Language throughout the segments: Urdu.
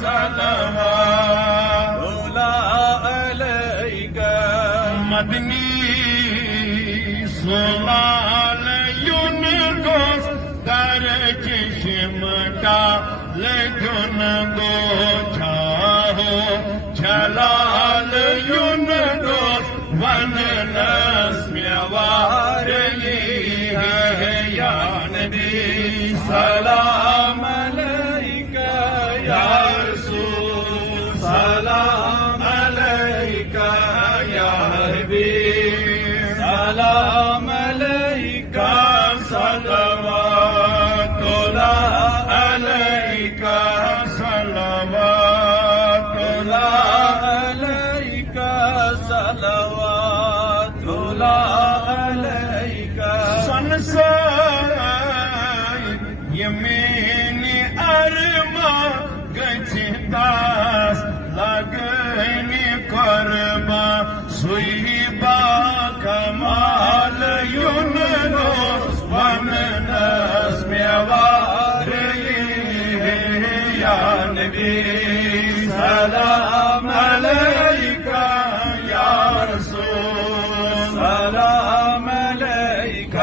صلوات عليك مدنی سوال یونگوس در چشم ڈال جن گو چھاہو جلال یونگوس ون نسم واری ہے یا نبی سلام علیک یا رسول سلام علیک یا حبیب سلام علیک صلوات اللہ علیک صلوات اللہ علیک صلوات اللہ علیک سنسائی یمین ارما گچھتاس لگنی قربا سوئی با کمال یونگوس ون نسم واری یا نبی سلام علیک یا رسول سلام علیک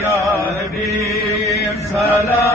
یا حبیب سلام